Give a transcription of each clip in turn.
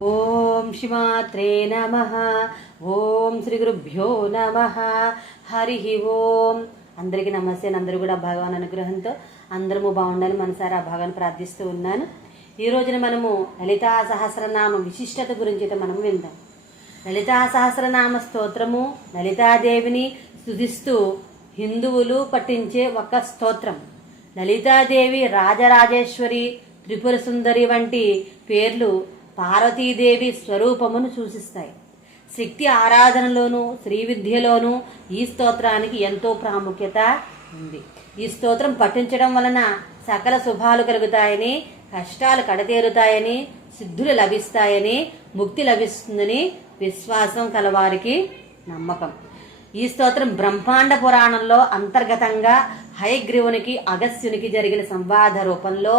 ఓం శివాత్రే నమ. ఓం శ్రీ గురుభ్యో నమ. హరి ఓం. అందరికీ నమస్తే. అందరూ కూడా భగవాన్ అనుగ్రహంతో అందరము బాగుండాలని మనసారా భగవాన్ ప్రార్థిస్తూ ఉన్నాను. ఈ రోజున మనము లలితా సహస్రనామ విశిష్టత గురించి అయితే మనం విందాం. లలితా సహస్రనామ స్తోత్రము లలితాదేవిని స్థుతిస్తూ హిందువులు పఠించే ఒక స్తోత్రం. లలితాదేవి రాజరాజేశ్వరి త్రిపుర సుందరి వంటి పేర్లు పార్వతీదేవి స్వరూపమును సూచిస్తాయి. శక్తి ఆరాధనలోను శ్రీ విద్యలోను ఈ స్తోత్రానికి ఎంతో ప్రాముఖ్యత ఉంది. ఈ స్తోత్రం పఠించడం వలన సకల శుభాలు కలుగుతాయని కష్టాలు కడతేరుతాయని సిద్ధులు లభిస్తాయని ముక్తి లభిస్తుందని విశ్వాసం కలవారికి నమ్మకం. ఈ స్తోత్రం బ్రహ్మాండ పురాణంలో అంతర్గతంగా హయగ్రీవునికి అగస్యునికి జరిగిన సంవాద రూపంలో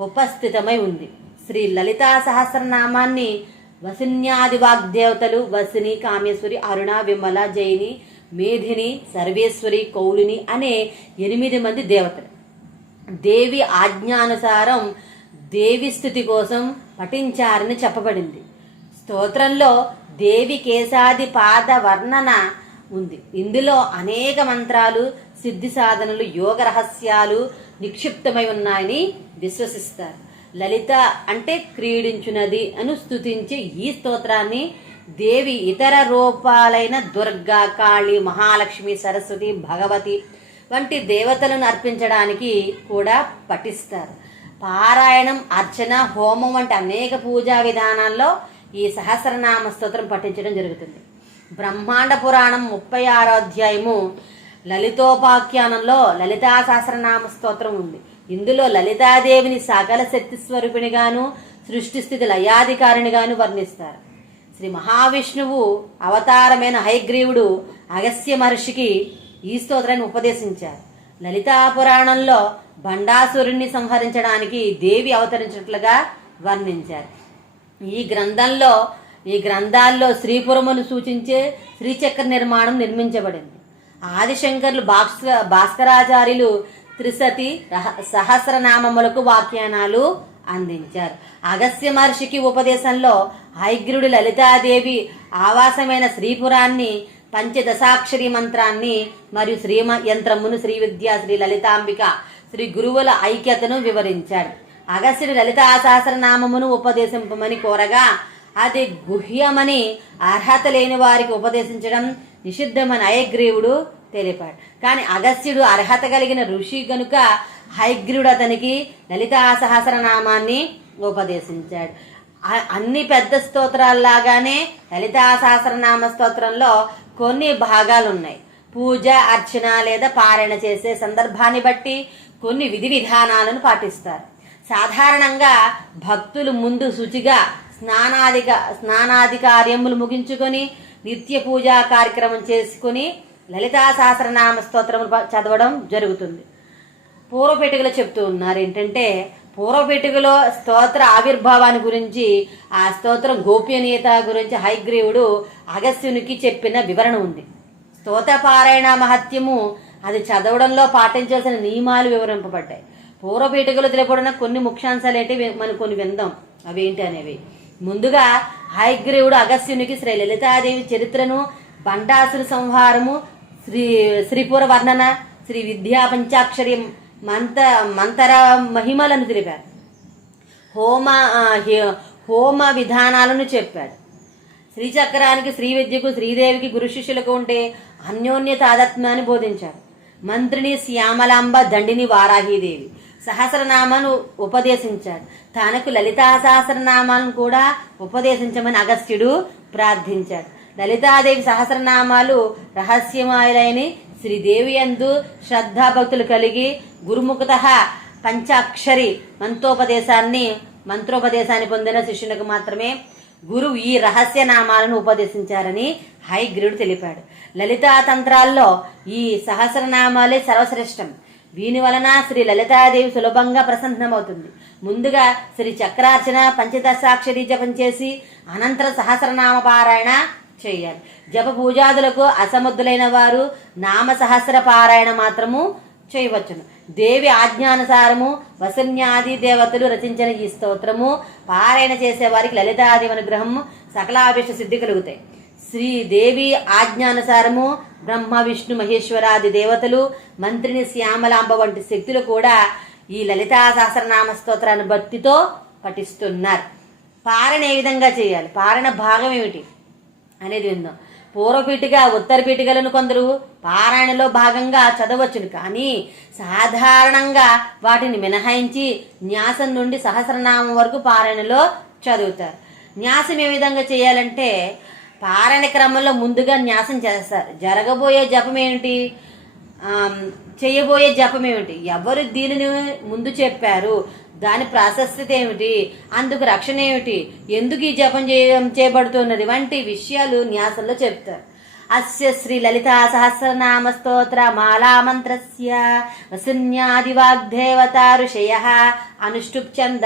ఉపస్థితమై ఉంది. శ్రీ లలితా సహస్రనామాన్ని వసిన్యాది వాగ్దేవతలు వసిని కామేశ్వరి అరుణ విమల జైని మేధిని సర్వేశ్వరి కౌలిని అనే ఎనిమిది మంది దేవతలు. దేవి ఆజ్ఞానుసారం దేవి స్థుతి కోసం పఠించారని చెప్పబడింది. స్తోత్రంలో దేవి కేశాది పాద వర్ణన ఉంది. ఇందులో అనేక మంత్రాలు సిద్ధి సాధనలు యోగ రహస్యాలు నిక్షిప్తమై ఉన్నాయని విశ్వసిస్తారు. లలిత అంటే క్రీడించునది అను స్థుతించే ఈ స్తోత్రాన్ని దేవి ఇతర రూపాలైన దుర్గా కాళి మహాలక్ష్మి సరస్వతి భగవతి వంటి దేవతలను అర్పించడానికి కూడా పఠిస్తారు. పారాయణం అర్చన హోమం వంటి అనేక పూజా విధానాల్లో ఈ సహస్రనామ స్తోత్రం పఠించడం జరుగుతుంది. బ్రహ్మాండ పురాణం ముప్పై ఆరో అధ్యాయము లలితోపాఖ్యానంలో లలితా సహస్రనామ స్తోత్రం ఉంది. ఇందులో లలితాదేవిని సకల శక్తి స్వరూపిణిగాను సృష్టి స్థితి లయాధికారినిగాను వర్ణిస్తారు. శ్రీ మహావిష్ణువు అవతారమైన హైగ్రీవుడు అగస్య మహర్షికి ఈ స్తోత్రాన్ని ఉపదేశించారు. లలితా పురాణంలో బండాసురుణ్ణి సంహరించడానికి దేవి అవతరించినట్లుగా వర్ణించారు. ఈ గ్రంథంలో ఈ గ్రంథాల్లో శ్రీపురమును సూచించే శ్రీచక్ర నిర్మాణం నిర్మించబడింది. ఆదిశంకర్లు భాస్క భాస్కరాచార్యులు త్రిశతి సహస్రనామములకు వ్యాఖ్యానాలు అందించారు. అగస్య మహర్షికి ఉపదేశంలో హైగ్రుడి లలితాదేవి ఆవాసమైన శ్రీపురాన్ని పంచదశాక్షరి మంత్రాన్ని మరియు శ్రీమ యంత్రమును శ్రీ విద్యా శ్రీ లలితాంబిక శ్రీ గురువుల ఐక్యతను వివరించాడు. అగస్యుడు లలితా సహస్రనామమును ఉపదేశింపమని కోరగా అది గుహ్యమని అర్హత లేని వారికి ఉపదేశించడం నిషిద్ధమని అయగ్రీవుడు తెలిపాడు కానీ అగస్త్యుడు అర్హత కలిగిన ఋషి గనుక హైగ్రీవుడు అతనికి లలితా సహస్రనామాన్ని ఉపదేశించాడు. అన్ని పెద్ద స్తోత్రాల్లాగానే లలితా సహస్రనామ స్తోత్రంలో కొన్ని భాగాలు ఉన్నాయి పూజ అర్చన లేదా పారాయణ చేసే సందర్భాన్ని బట్టి కొన్ని విధి విధానాలను పాటిస్తారు. సాధారణంగా భక్తులు ముందు శుచిగా స్నానాదిక స్నానాది కార్యములు ముగించుకొని నిత్య పూజా కార్యక్రమం చేసుకుని లలితా సహస్రనామ స్తోత్రములు ప- చదవడం జరుగుతుంది. పూర్వపేటికలో చెప్తూ ఉన్నారు ఏంటంటే పూర్వపేటికలో స్తోత్ర ఆవిర్భావాన్ని గురించి ఆ స్తోత్రం గోప్యనీయత గురించి హైగ్రీవుడు అగస్యునికి చెప్పిన వివరణ ఉంది. స్తోత్రపారాయణ మహత్యము అది చదవడంలో పాటించాల్సిన నియమాలు వివరింపబడ్డాయి. పూర్వపీఠికలు తెలుపడిన కొన్ని ముఖ్యాంశాలు ఏంటి మనం కొన్ని విందాం. అవేంటి అనేవి. ముందుగా హైగ్రీవుడు అగస్యునికి శ్రీ లలితాదేవి చరిత్రను బండాసురు సంహారము శ్రీ శ్రీపుర వర్ణన శ్రీ విద్యా పంచాక్షరి మంత మంతర మహిమలను తెలిపారు. హోమ హోమ విధానాలను చెప్పాడు శ్రీచక్రానికి శ్రీ విద్యకు శ్రీదేవికి గురు శిష్యులకు ఉంటే అన్యోన్య తాదత్మ్యాన్ని బోధించారు. మంత్రిని శ్యామలాంబ దండిని వారాహీదేవి సహస్రనామాను ఉపదేశించాడు తనకు లలితా సహస్రనామాలను కూడా ఉపదేశించమని అగస్త్యుడు ప్రార్థించాడు లలితాదేవి సహస్రనామాలు రహస్యమాయులైన శ్రీదేవి అందు శ్రద్ధాభక్తులు కలిగి గురుముఖత పంచాక్షరి మంత్రోపదేశాన్ని మంత్రోపదేశాన్ని పొందిన శిష్యులకు మాత్రమే గురువు ఈ రహస్య నామాలను ఉపదేశించారని హైగ్రీవుడు తెలిపాడు. లలితా తంత్రాల్లో ఈ సహస్రనామాలే సర్వశ్రేష్టం. దీని వలన శ్రీ లలితాదేవి సులభంగా ప్రసన్నమవుతుంది. ముందుగా శ్రీ చక్రార్చన పంచదశాక్షరి జపం చేసి అనంతర సహస్రనామ పారాయణ చేయాలి. జప పూజాదులకు అసమర్థులైన వారు నామ సహస్ర పారాయణ మాత్రము చేయవచ్చును. దేవి ఆజ్ఞానుసారము వసన్యాది దేవతలు రచించిన ఈ స్తోత్రము పారాయణ చేసే వారికి లలితాది అనుగ్రహం సకలాభిష్ట సిద్ధి కలుగుతాయి. శ్రీదేవి ఆజ్ఞానుసారము బ్రహ్మ విష్ణు మహేశ్వరాది దేవతలు మంత్రిని శ్యామలాంబ వంటి శక్తులు కూడా ఈ లలితా సహస్రనామ స్తోత్రాన్ని భక్తితో పఠిస్తున్నారు. పారణ ఏ విధంగా చేయాలి? పారణ భాగం ఏమిటి? అనేది విందాం పూర్వపీఠిక ఉత్తర పీఠికలను కొందరు పారాయణలో భాగంగా చదవచ్చును కానీ సాధారణంగా వాటిని మినహాయించి న్యాసం నుండి సహస్రనామం వరకు పారాయణలో చదువుతారు. న్యాసం ఏ విధంగా చేయాలంటే పారాయణ క్రమంలో ముందుగా న్యాసం చేస్తారు. జరగబోయే జపం ఏమిటి? చేయబోయే జపం ఏమిటి? ఎవరు దీనిని ముందు చెప్పారు? దాని ప్రాశస్త్యత ఏమిటి? అందుకు రక్షణ ఏమిటి? ఎందుకు ఈ జపం చేయ చేయబడుతున్నది? వంటి విషయాలు న్యాసంలో చెప్తారు. అస్య శ్రీ లలితా సహస్రనామ స్తోత్ర మాలామంత్రస్య వసున్యాది ఋషయ అనుష్టుప్ ఛంద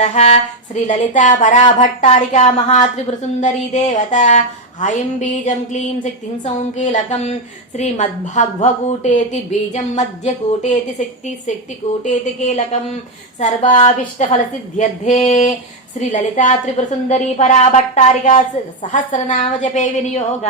శ్రీ లలిత పరాభట్టారికా మహాత్రిపురసుందరీ దేవత హాయం బీజం క్లీం శక్తిం సంకీలకం శ్రీమద్భాగ్వకూటేతి బీజం మధ్య కూటేతి శక్తి శక్తి కూటేతి కీలకం సర్వాభిష్టఫల సిద్ధ్యర్థే శ్రీ లలితా త్రిపుర సుందరి పరాభట్టారిగా సహస్రనామ జపే వినియోగ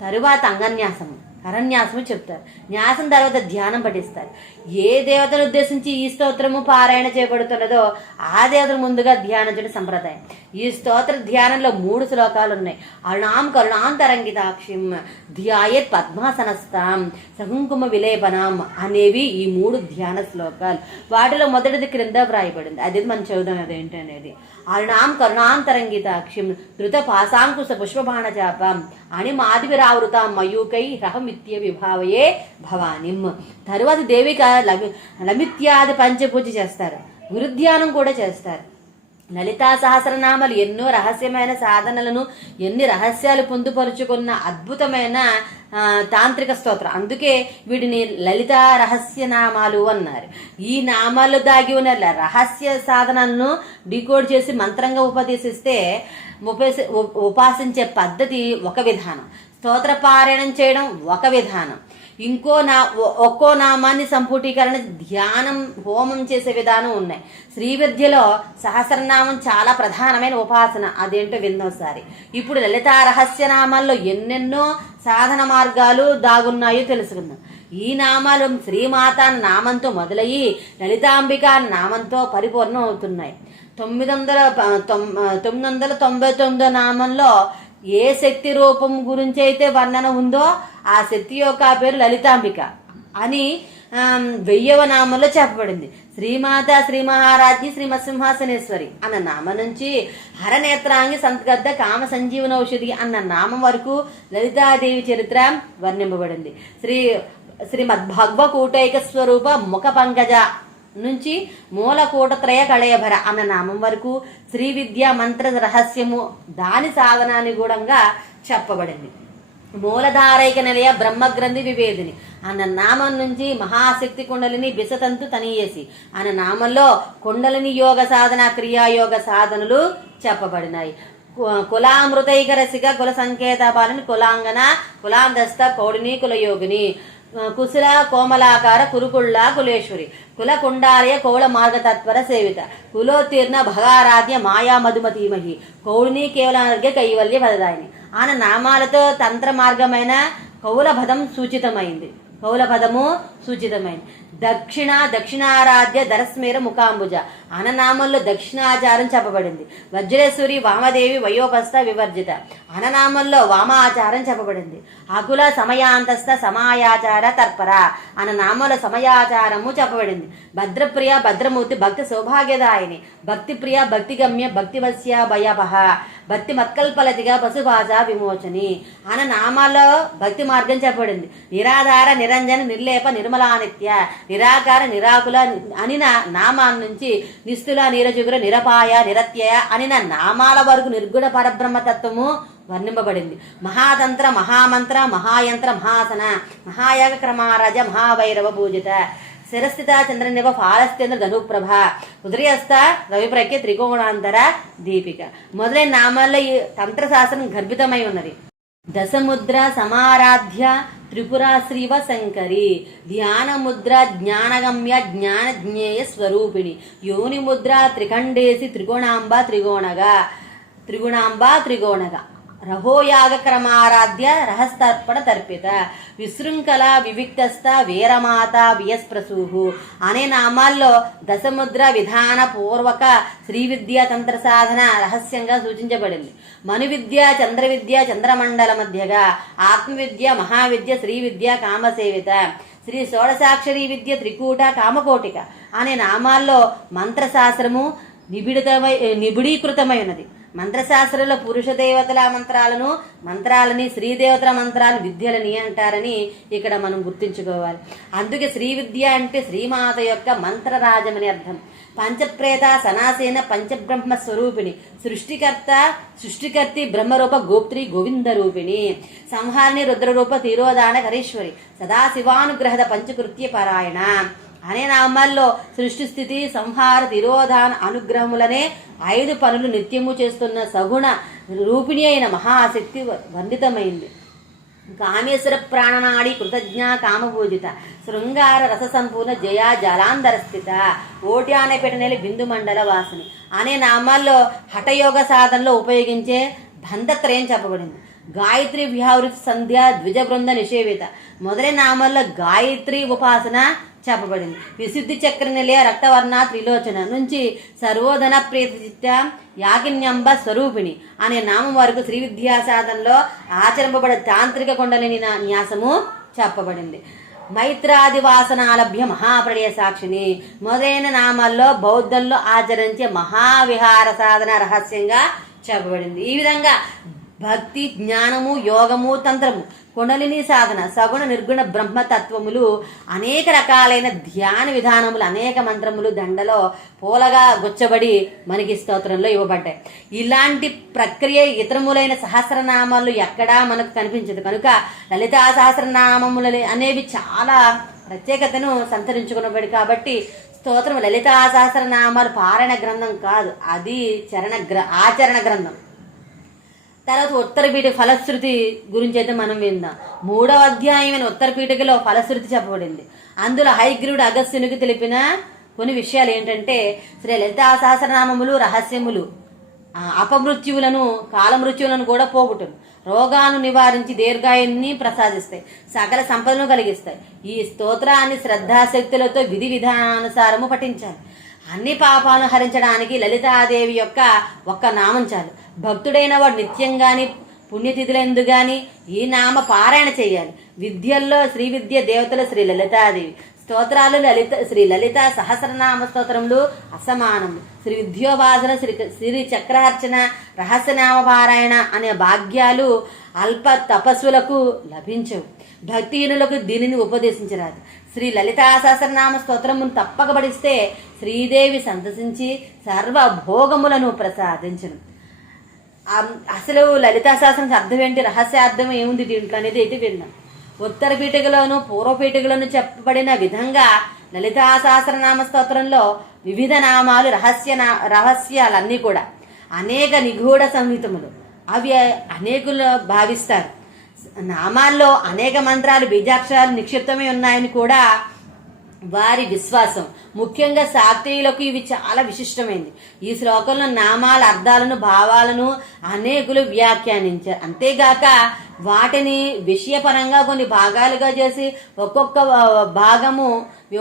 తరువాత అంగన్యాసము అరణ్యాసము చెప్తారు న్యాసం తర్వాత ధ్యానం పఠిస్తారు ఏ దేవతను ఉద్దేశించి ఈ స్తోత్రము పారాయణ చేయబడుతున్నదో ఆ దేవతను ముందుగా ధ్యానించడం సంప్రదాయం. ఈ స్తోత్ర ధ్యానంలో మూడు శ్లోకాలు ఉన్నాయి. అరుణాం కరుణాంతరంగితాక్షిం ధ్యాయత్ పద్మాసనస్తాం సకుంకుమ విలేపనాం అనేవి ఈ మూడు ధ్యాన శ్లోకాలు. వాటిలో మొదటిది క్రింద వ్రాయబడింది. అది మనం చదువుదాం అదేంటి అనేది. అరుణాం కరుణాంతరంగితాక్షిం ధృత పాశాంకుశ పుష్పబాణ చాపం అని మాదివిరావృతాం మయూకై రహమిత్య విభావయే భవానిం. తరువాత దేవిక లమి లమిత్యాది పంచపూజ చేస్తారు. గురుధ్యానం కూడా చేస్తారు. లలితా సహస్రనామాలు ఎన్నో రహస్యమైన సాధనలను ఎన్ని రహస్యాలు పొందుపరుచుకున్న అద్భుతమైన తాంత్రిక స్తోత్రం. అందుకే వీటిని లలితా రహస్యనామాలు అన్నారు. ఈ నామాలు దాగి ఉన్న రహస్య సాధనలను డికోడ్ చేసి మంత్రంగా ఉపదేశిస్తే ఉపాసించే పద్ధతి ఒక విధానం. స్తోత్ర పారాయణం చేయడం ఒక విధానం. ఇంకో నా ఒక్కో నామాన్ని సంపుటీకరణ ధ్యానం హోమం చేసే విధానం ఉన్నాయి. శ్రీ విద్యలో సహస్రనామం చాలా ప్రధానమైన ఉపాసన. అదేంటో విన్నోసారి ఇప్పుడు లలిత రహస్యనామాల్లో ఎన్నెన్నో సాధన మార్గాలు దాగున్నాయో తెలుసుకుందాం. ఈ నామాలు శ్రీమాత నామంతో మొదలయ్యి లలితాంబిక నామంతో పరిపూర్ణం అవుతున్నాయి తొమ్మిది వందల తొమ్మిది వందల తొంభై తొమ్మిదో నామంలో ఏ శక్తి రూపం గురించి అయితే వర్ణన ఉందో ఆ శక్తి యొక్క పేరు లలితాంబిక అని వెయ్యవ నామంలో చెప్పబడింది. శ్రీమాత శ్రీ మహారాజ్ఞి శ్రీమత్సింహాసనేశ్వరి అన్న నామం నుంచి హరనేత్రాంగి సంతగద్ద కామ సంజీవన ఔషధి అన్న నామం వరకు లలితాదేవి చరిత్ర వర్ణింపబడింది. శ్రీ శ్రీమద్భగవ కూటైక స్వరూప ముఖ పంకజ నుంచి మూలకూటత్రయ కళయభర అన్న నామం వరకు శ్రీ విద్యా మంత్ర రహస్యము దాని సాధనానుగుణంగా చెప్పబడింది. మూలధారైక నిలయ బ్రహ్మగ్రంథి వివేదిని. అన్న నామం నుంచి మహాశక్తి కుండలిని బిసతంతు తనియేసి అన్న నామంలో కుండలిని యోగ సాధన క్రియాయోగ సాధనలు చెప్పబడినాయి. కులామృతైక రసిక కుల సంకేత పాలని కులాంగన కులాందస్త కౌడిని కులయోగిని. కుశల కోమలాకార కురుకుళ్ళ కులేశ్వరి. కుల కుండాలయ కౌళ మార్గతత్వర సేవిత. కులోత్తీర్ణ భగారాధ్య మాయా మధుమతీమహి కౌళిని కేవలార్ఘ్య కైవల్య వరదాయిని. ఆన నామాలతో తంత్ర మార్గమైన కౌలపదం సూచితమైంది. కౌలపదము సూచితమైంది. దక్షిణ దక్షిణారాధ్య దరస్మేర ముఖాంబుజ. అననామంలో దక్షిణాచారం చెప్పబడింది. వజ్రేశ్వరి వామదేవి వయోపస్థ వివర్జిత. అననామంలో వామాచారం చెప్పబడింది. అకుల సమయాంతస్థ సమాయాచార తర్పర. అననామల సమయాచారము చెప్పబడింది. భద్రప్రియ భద్రమూర్తి భక్తి సౌభాగ్యదాయిని. భక్తిప్రియ భక్తిగమ్య భక్తివస్య భయపహ భక్తి మత్కల్పలతిగా పశుభాష విమోచని. అన్న నామాల్లో భక్తి మార్గం చెప్పబడింది. నిరాధార నిరంజన నిర్లేప నిర్మలానిత్య నిరాకార నిరాకుల అనిన నామాన్ నుంచి నిస్తుల నీరజుగుర నిరపాయ నిరత్యయ అనిన నామాల వరకు నిర్గుణ పరబ్రహ్మతత్వము వర్ణింపబడింది. మహాతంత్ర మహామంత్ర మహాయంత్ర మహాసన మహాయాగ క్రమారజ మహాభైరవ పూజిత. శిరస్థిత చంద్రనివ ఫాలస్తేంద్ర ధనుప్రభ. ఉదయస్థ రవిప్రఖ్య త్రికోణాంతర దీపిక. మొదలైన నామాల్లో ఈ తంత్రశాస్త్రం గర్భితమై ఉన్నది. దశముద్ర సమారాధ్య త్రిపురా శ్రీవ శంకరి. ధ్యానముద్ర జ్ఞానగమ్య జ్ఞాన జ్ఞేయ స్వరూపిణి. యోని ముద్ర త్రికండేసి త్రిగుణాంబ త్రికోణగా త్రిగుణాంబ త్రిగోణగా. రహోయాగక్రమారాధ్య రహస్తర్పణ తర్పిత. విశృంఖల వివిక్తస్థ వీరమాత వియస్ప్రసూహు. అనే నామాల్లో దశముద్ర విధాన పూర్వక శ్రీ విద్యా తంత్ర సాధన రహస్యంగా సూచించబడింది. మను విద్య చంద్ర విద్య చంద్రమండల మధ్యగా. ఆత్మవిద్య మహావిద్య శ్రీ విద్య కామసేవిత. శ్రీ షోడసాక్షరి విద్య త్రికూట కామకోటిక. అనే నామాల్లో మంత్రశాస్త్రము నిబిడితమై నిబిడీకృతమైనది. మంత్రశాస్త్రంలో పురుష దేవతల మంత్రాలను మంత్రాలని శ్రీదేవతల మంత్రాలు విద్యలని అంటారని ఇక్కడ మనం గుర్తుంచుకోవాలి. అందుకే శ్రీ విద్య అంటే శ్రీమాత యొక్క మంత్రరాజమని అర్థం. పంచప్రేత సనాసేన పంచబ్రహ్మ స్వరూపిణి సృష్టికర్త సృష్టికర్తి బ్రహ్మరూప గోప్త్రి గోవింద రూపిణి సంహారిణి రుద్రరూప తీరోదాన కరీశ్వరి సదాశివానుగ్రహద పంచకృత్య పారాయణ. అనే నామాల్లో సృష్టి స్థితి సంహార తిరోధాన అనుగ్రహములనే ఐదు పనులు నిత్యము చేస్తున్న సగుణ రూపిణి అయిన మహాశక్తి వర్ణితమైంది కామేశ్వర ప్రాణనాడి కృతజ్ఞ కామపూజిత శృంగార రస సంపూర్ణ జయ జలాంధర స్థిత ఓటి అనే బిందు మండల వాసిని. అనే నామాల్లో హఠయోగ సాధనలో ఉపయోగించే బంధత్రయం చెప్పబడింది. గాయత్రి విహావృత సంధ్య ద్విజ బృంద నిషేవిత. మొదలైన నామాల్లో గాయత్రి ఉపాసన చెప్పబడింది. విశుద్ధి చక్ర నిలయ రక్తవర్ణ త్రిలోచన నుంచి సర్వోధన ప్రీతిచిత్త యాగిన్యంబ స్వరూపిణి అనే నామం వరకు శ్రీ విద్యా సాధనలో ఆచరింపబడే తాంత్రిక కొండలిని నా- న్యాసము చెప్పబడింది. మైత్రాది వాసనాలభ్య మహాప్రళయ సాక్షిని మొదలైన నామాల్లో బౌద్ధంలో ఆచరించే మహావిహార సాధన రహస్యంగా చెప్పబడింది. ఈ విధంగా భక్తి జ్ఞానము యోగము తంత్రము. కుండలిని సాధన సగుణ నిర్గుణ బ్రహ్మతత్వములు అనేక రకాలైన ధ్యాన విధానములు అనేక మంత్రములు దండలో పూలగా గుచ్చబడి మనకి స్తోత్రంలో ఇవ్వబడ్డాయి. ఇలాంటి ప్రక్రియ ఇతరములైన సహస్రనామాలు ఎక్కడా మనకు కనిపించదు. కనుక లలితా సహస్రనామములు అనేవి చాలా ప్రత్యేకతను సంతరించుకున్నబడి కాబట్టి స్తోత్రం లలితా సహస్రనామాలు పారాయణ గ్రంథం కాదు. అది చరణ గ్ర ఆచరణ గ్రంథం. తర్వాత ఉత్తరపీఠ ఫలశ్రుతి గురించి అయితే మనం విందాం. మూడవ అధ్యాయమైన ఉత్తరపీఠికలో ఫలశ్రుతి చెప్పబడింది. అందులో హైగ్రీవుడు అగస్త్యునికి తెలిపిన కొన్ని విషయాలు ఏంటంటే శ్రీ లలితా సహస్రనామములు రహస్యములు అపమృత్యువులను కాలమృత్యువులను కూడా పోగొట్టును. రోగాను నివారించి దీర్ఘాయుని ప్రసాదిస్తాయి. సకల సంపదను కలిగిస్తాయి. ఈ స్తోత్రాన్ని శ్రద్ధాశక్తులతో విధి విధానానుసారము పఠించాలి. అన్ని పాపాలను హరించడానికి లలితాదేవి యొక్క ఒక్క నామం చాలు. భక్తుడైన వాడు నిత్యం గాని పుణ్యతిథులందు గాని ఈ నామ పారాయణ చేయాలి. విద్యల్లో శ్రీ విద్య దేవతల శ్రీ లలితాదేవి. స్తోత్రాలు లలిత శ్రీ లలిత సహస్రనామ స్తోత్రములు అసమానము. శ్రీ విద్యోపాసన శ్రీ శ్రీ చక్రహర్చన రహస్యనామ పారాయణ అనే భాగ్యాలు అల్ప తపస్సులకు లభించవు. భక్తిహీనులకు దీనిని ఉపదేశించరాదు. శ్రీ లలితా సహస్రనామ స్తోత్రమును తప్పక పడిస్తే శ్రీదేవి సంతసించి సర్వ భోగములను ప్రసాదించను. అసలు లలితా శాస్త్రం అర్థం ఏంటి? రహస్యార్థం ఏముంది దీంట్లో అనేది అయితే విన్నాం. ఉత్తర పీఠికలోను పూర్వ పీఠికలోను చెప్పబడిన విధంగా లలితా సహస్రనామ స్తోత్రంలో వివిధ నామాలు రహస్య నా- రహస్యాలన్నీ కూడా అనేక నిగూఢ సంహితములు. అవి అనేకులు భావిస్తారు. నామాల్లో అనేక మంత్రాలు బీజాక్షరాలు నిక్షిప్తమై ఉన్నాయని కూడా వారి విశ్వాసం. ముఖ్యంగా శాక్తేయులకు ఇవి చాలా విశిష్టమైంది ఈ శ్లోకంలో నామాల అర్థాలను భావాలను అనేకులు వ్యాఖ్యానించారు అంతేగాక వాటిని విషయపరంగా కొన్ని భాగాలుగా చేసి ఒక్కొక్క భాగము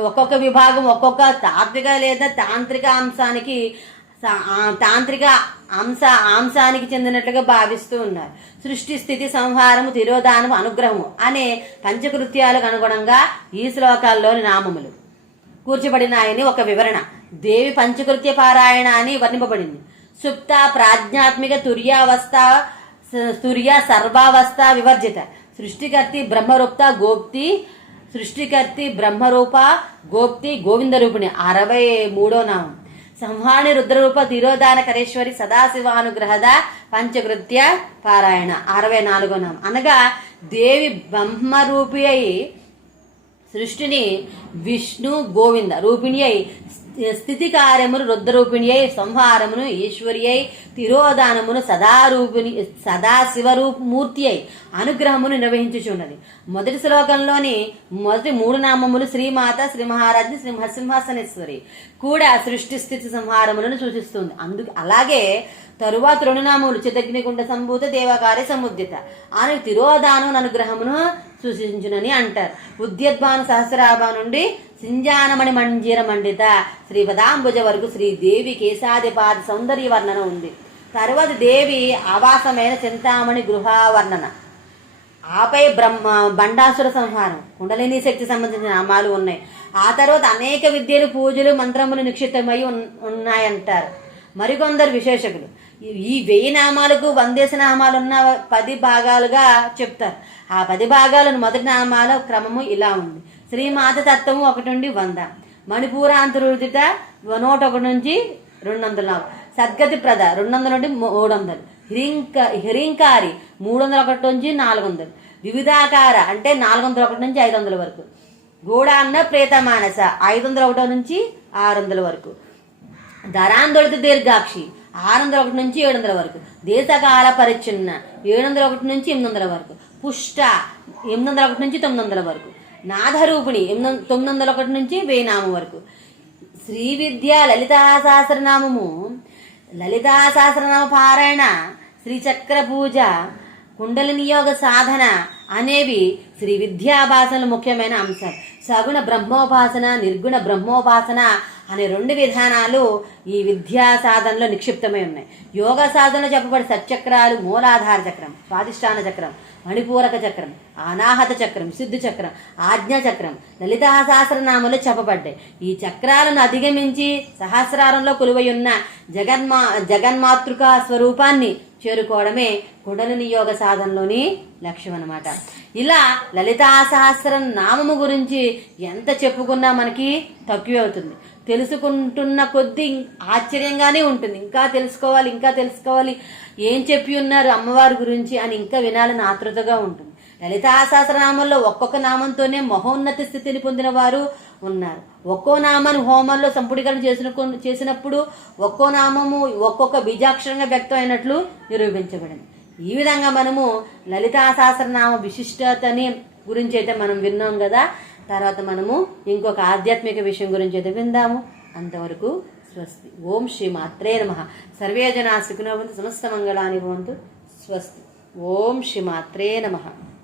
ఒక్కొక్క విభాగం ఒక్కొక్క తాత్విక లేదా తాంత్రిక అంశానికి తాంత్రిక అంశ అంశానికి చెందినట్లుగా భావిస్తూ ఉన్నారు. సృష్టి స్థితి సంహారము తిరోధానము అనుగ్రహము అనే పంచకృత్యాలకు అనుగుణంగా ఈ శ్లోకాల్లోని నామములు. కూర్చబడినాయని ఒక వివరణ. దేవి పంచకృత్య పారాయణ అని వర్ణింపబడింది. సుప్త ప్రాజ్ఞాత్మిక తుర్యావస్థ తుర్య సర్వావస్థ వివర్జిత. సృష్టికర్తి బ్రహ్మరూప్త గోప్తి సృష్టికర్తి బ్రహ్మరూప గోప్తి గోవిందరూపిణి. అరవై మూడో నామం. సంహాణి రుద్రరూప తిరోధాన కరేశ్వరి సదాశివానుగ్రహద పంచకృత్య పారాయణ. అరవై నాలుగో నామం. అనగా దేవి బ్రహ్మరూపి అయి సృష్టిని విష్ణు గోవింద రూపిణి అయి స్థితి కార్యమును రుద్రరూపిణి అయి సంహారమును ఈశ్వరి అయి తిరోధానమును సదారూపిణి సదాశివరూపమూర్తి అయి అనుగ్రహమును నిర్వహించుచున్నది. మొదటి శ్లోకంలోని మొదటి మూడు నామములు శ్రీమాత శ్రీ మహారాజ్ని శ్రీ సింహాసనేశ్వరి కూడా సృష్టి స్థితి సంహారములను సూచిస్తుంది. అందుకు అలాగే తరువాత రెండు నామములు చితగ్నిగుండ సంభూత దేవకార్య సముద్యత ఆమె తిరోధానం అనుగ్రహమును సూచించునని అంటారు. ఉద్యద్భాను సహస్రాభ నుండి సింజానమణి మంజీర మండిత శ్రీ పదాంబుజ వరకు శ్రీదేవి కేశాదిపాద సౌందర్య వర్ణన ఉంది. తర్వాత దేవి ఆవాసమైన చింతామణి గృహ వర్ణన ఆపై బ్రహ్మ బండాసుర సంహారం కుండలిని శక్తి సంబంధించిన నామాలు ఉన్నాయి. ఆ తర్వాత అనేక విద్యలు పూజలు మంత్రములు నిక్షిప్తమై ఉన్- ఉన్నాయంటారు. మరికొందరు విశేషకులు. ఈ- ఈ వెయ్యి నామాలకు వందేశ నామాలు ఉన్న పది భాగాలుగా చెప్తారు. ఆ పది భాగాలను మొదటి నామాల క్రమము ఇలా ఉంది. శ్రీమాత తత్వం ఒకటి నుండి వంద. మణిపూరాంతరుదిత నూట ఒకటి నుంచి రెండు వందల నాలుగు సద్గతి ప్రద రెండు వందల నుండి మూడు వందలు హిరింక హిరింకారి మూడు వందల ఒకటి నుంచి నాలుగు వందలు వివిధాకార అంటే నాలుగు వందల ఒకటి నుంచి ఐదు వందల వరకు. గూడాన్న ప్రేతమానస ఐదు వందల ఒకటి నుంచి ఆరు వందల వరకు. ధరాందొడిత దీర్ఘాక్షి ఆరు వందల ఒకటి నుంచి ఏడు వందల వరకు. దేశకాల పరిచ్ఛిన్న ఏడు వందల ఒకటి నుంచి ఎనిమిది వందల వరకు. పుష్ట ఎనిమిది వందల ఒకటి నుంచి తొమ్మిది వందల వరకు. నాథరూపిణి ఎనిమిది తొమ్మిది వందల ఒకటి నుంచి వెయ్యి నామం వరకు. శ్రీ విద్య లలితా సహస్రనామము. లలితా సహస్రనామ పారాయణ శ్రీచక్ర పూజ కుండలి నియోగ సాధన అనేవి శ్రీ విద్యాభాసనలు ముఖ్యమైన అంశం. సగుణ బ్రహ్మోపాసన నిర్గుణ బ్రహ్మోపాసన అనే రెండు విధానాలు ఈ విద్యా సాధనలో నిక్షిప్తమై ఉన్నాయి. యోగ సాధనలో చెప్పబడి సచక్రాలు మూలాధార చక్రం స్వాధిష్టాన చక్రం మణిపూరక చక్రం అనాహత చక్రం సిద్ధు చక్రం ఆజ్ఞా చక్రం లలితా సహస్రనామంలో చెప్పబడ్డాయి. ఈ చక్రాలను అధిగమించి సహస్రారంలో కొలువై ఉన్న జగన్మా జగన్మాతృక స్వరూపాన్ని చేరుకోవడమే కుండలిని యోగ సాధనలోని లక్ష్యం అన్నమాట ఇలా లలితా సహస్ర నామము గురించి ఎంత చెప్పుకున్నా మనకి తక్కువే అవుతుంది. తెలుసుకుంటున్న కొద్దీ ఆశ్చర్యంగానే ఉంటుంది. ఇంకా తెలుసుకోవాలి ఇంకా తెలుసుకోవాలి. ఏం చెప్పి ఉన్నారు అమ్మవారి గురించి అని ఇంకా వినాలని ఆతృతగా ఉంటుంది. లలితా సహస్రనామంలో ఒక్కొక్క నామంతోనే మహోన్నత స్థితిని పొందిన వారు ఉన్నారు. ఒక్కో నామాన్ని హోమంలో సంపుటీకరణ చేసిన చేసినప్పుడు ఒక్కో నామము ఒక్కొక్క బీజాక్షరంగా వ్యక్తం అయినట్లు నిరూపించబడింది. ఈ విధంగా మనము లలితా సహస్రనామ విశిష్టతని గురించి అయితే మనం విన్నాం కదా. తర్వాత మనము ఇంకొక ఆధ్యాత్మిక విషయం గురించి అయితే విందాము. అంతవరకు స్వస్తి. ఓం శ్రీ మాత్రే నమ. సర్వే జనా సుఖినవంతు సమస్త మంగళాని భవంతు. స్వస్తి. ఓం శ్రీ మాత్రే నమః.